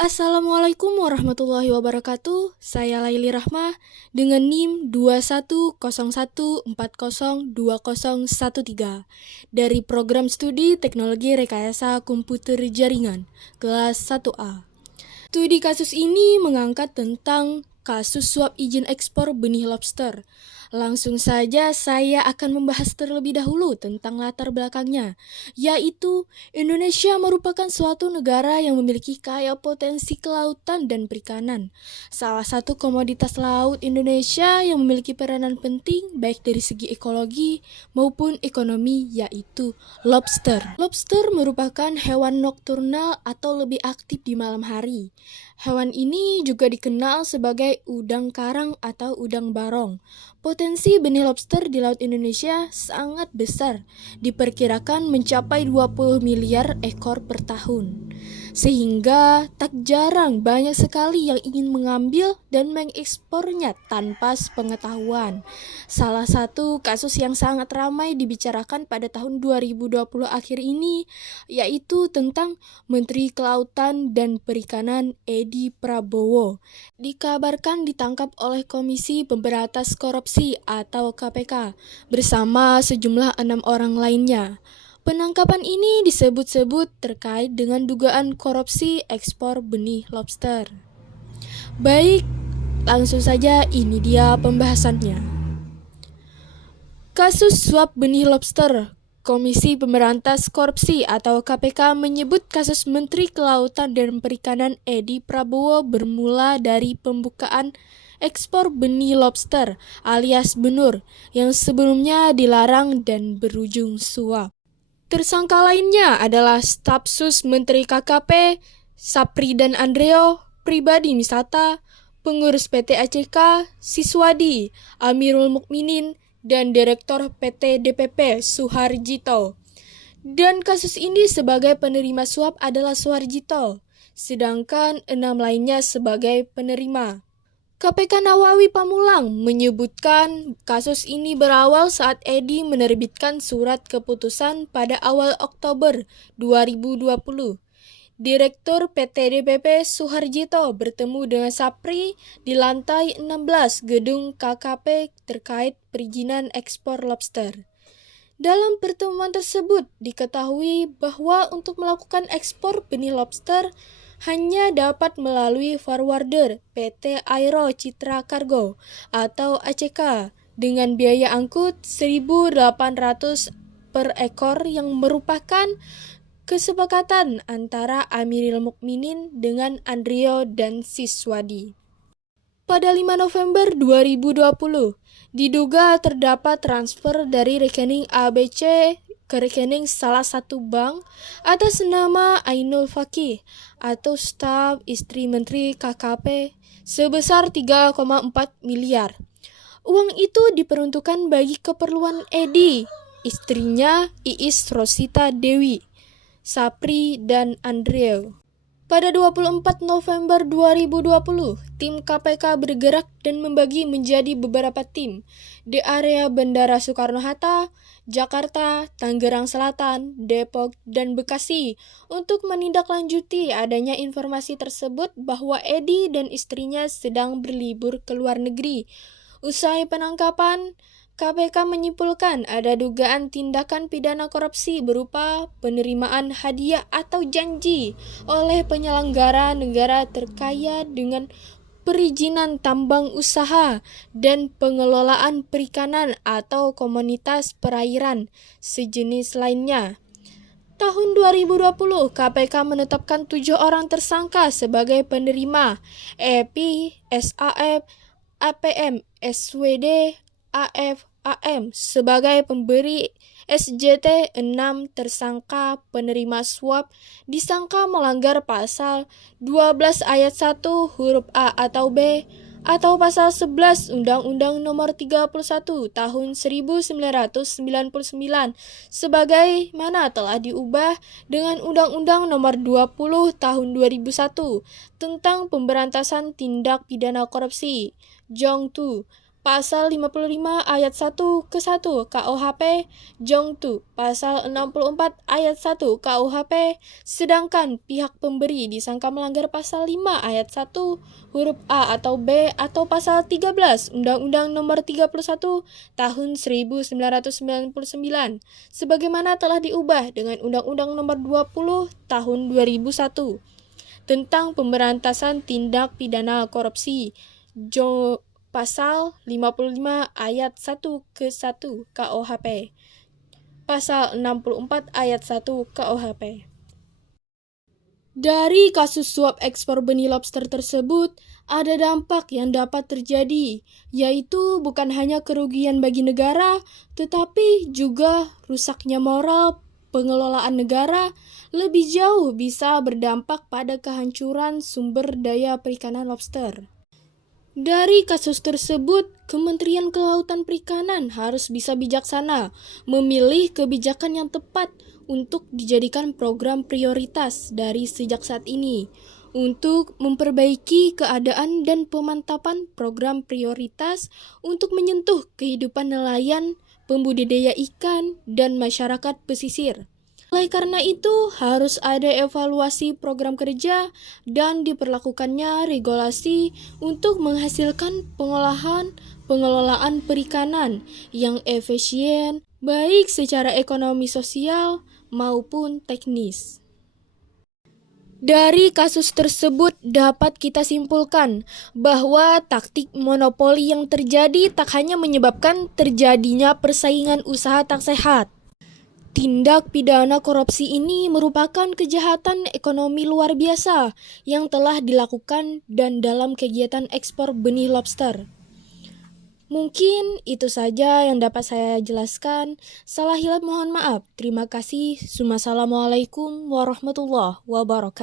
Assalamualaikum warahmatullahi wabarakatuh. Saya Laili Rahmah dengan NIM 2101402013 dari Program Studi Teknologi Rekayasa Komputer Jaringan kelas 1A. Studi kasus ini mengangkat tentang kasus suap izin ekspor benih lobster. Langsung saja saya akan membahas terlebih dahulu tentang latar belakangnya, yaitu Indonesia merupakan suatu negara yang memiliki kaya potensi kelautan dan perikanan. Salah satu komoditas laut Indonesia yang memiliki peranan penting baik dari segi ekologi maupun ekonomi, yaitu lobster. Lobster merupakan hewan nokturnal atau lebih aktif di malam hari. Hewan ini juga dikenal sebagai udang karang atau udang barong. Potensi benih lobster di Laut Indonesia sangat besar, diperkirakan mencapai 20 miliar ekor per tahun. Sehingga tak jarang banyak sekali yang ingin mengambil dan mengekspornya tanpa sepengetahuan. Salah satu kasus yang sangat ramai dibicarakan pada tahun 2020 akhir ini yaitu tentang Menteri Kelautan dan Perikanan Edi Prabowo. Dikabarkan ditangkap oleh Komisi Pemberantasan Korupsi atau KPK bersama sejumlah 6 orang lainnya. Penangkapan ini disebut-sebut terkait dengan dugaan korupsi ekspor benih lobster. Baik, langsung saja ini dia pembahasannya. Kasus suap benih lobster. Komisi Pemberantasan Korupsi atau KPK menyebut kasus Menteri Kelautan dan Perikanan Edi Prabowo bermula dari pembukaan ekspor benih lobster alias benur yang sebelumnya dilarang dan berujung suap. Tersangka lainnya adalah staf sus Menteri KKP, Sapri dan Andreo, pribadi Misata, pengurus PT ACK, Siswadi, Amirul Mukminin, dan Direktur PT DPP Suharjito. Dan kasus ini sebagai penerima suap adalah Suharjito, sedangkan 6 lainnya sebagai penerima. KPK Nawawi Pamulang menyebutkan kasus ini berawal saat Edi menerbitkan surat keputusan pada awal Oktober 2020. Direktur PT DPP Suharjito bertemu dengan Sapri di lantai 16 gedung KKP terkait perizinan ekspor lobster. Dalam pertemuan tersebut diketahui bahwa untuk melakukan ekspor benih lobster hanya dapat melalui forwarder PT Aero Citra Cargo atau ACK dengan biaya angkut 1.800 per ekor yang merupakan kesepakatan antara Amirul Mukminin dengan Andreo dan Siswadi. Pada 5 November 2020, diduga terdapat transfer dari rekening ABC ke rekening salah satu bank atas nama Ainul Fakih atau staf istri Menteri KKP sebesar 3,4 miliar. Uang itu diperuntukkan bagi keperluan Edi, istrinya Iis Rosita Dewi, Sapri, dan Andreo. Pada 24 November 2020, tim KPK bergerak dan membagi menjadi beberapa tim di area Bandara Soekarno-Hatta, Jakarta, Tangerang Selatan, Depok, dan Bekasi untuk menindaklanjuti adanya informasi tersebut bahwa Edi dan istrinya sedang berlibur ke luar negeri. Usai penangkapan, KPK menyimpulkan ada dugaan tindakan pidana korupsi berupa penerimaan hadiah atau janji oleh penyelenggara negara terkait dengan perizinan tambang usaha dan pengelolaan perikanan atau komunitas perairan sejenis lainnya. Tahun 2020, KPK menetapkan 7 orang tersangka sebagai penerima EPI, SAF, APM, SWD, AF, AM sebagai pemberi SJT. 6 tersangka penerima suap disangka melanggar pasal 12 ayat 1 huruf A atau B atau pasal 11 Undang-Undang Nomor 31 Tahun 1999 sebagaimana telah diubah dengan Undang-Undang Nomor 20 Tahun 2001 tentang pemberantasan tindak pidana korupsi (Jong 2). Pasal 55 ayat 1 ke 1 KUHP Jongtu Pasal 64 ayat 1 KUHP, sedangkan pihak pemberi disangka melanggar Pasal 5 ayat 1 huruf A atau B atau Pasal 13 Undang-Undang Nomor 31 Tahun 1999 sebagaimana telah diubah dengan Undang-Undang Nomor 20 Tahun 2001 tentang pemberantasan tindak pidana korupsi. Pasal 55 ayat 1 ke 1 KUHP. Pasal 64 ayat 1 KUHP. Dari kasus suap ekspor benih lobster tersebut, ada dampak yang dapat terjadi, yaitu bukan hanya kerugian bagi negara, tetapi juga rusaknya moral pengelolaan negara, lebih jauh bisa berdampak pada kehancuran sumber daya perikanan lobster. Dari kasus tersebut, Kementerian Kelautan Perikanan harus bisa bijaksana memilih kebijakan yang tepat untuk dijadikan program prioritas dari sejak saat ini untuk memperbaiki keadaan dan pemantapan program prioritas untuk menyentuh kehidupan nelayan, pembudidaya ikan, dan masyarakat pesisir. Oleh karena itu, harus ada evaluasi program kerja dan diperlakukannya regulasi untuk menghasilkan pengelolaan perikanan yang efisien, baik secara ekonomi sosial maupun teknis. Dari kasus tersebut dapat kita simpulkan bahwa taktik monopoli yang terjadi tak hanya menyebabkan terjadinya persaingan usaha tak sehat. Tindak pidana korupsi ini merupakan kejahatan ekonomi luar biasa yang telah dilakukan dan dalam kegiatan ekspor benih lobster. Mungkin itu saja yang dapat saya jelaskan. Salah hilaf mohon maaf. Terima kasih. Wassalamualaikum warahmatullahi wabarakatuh.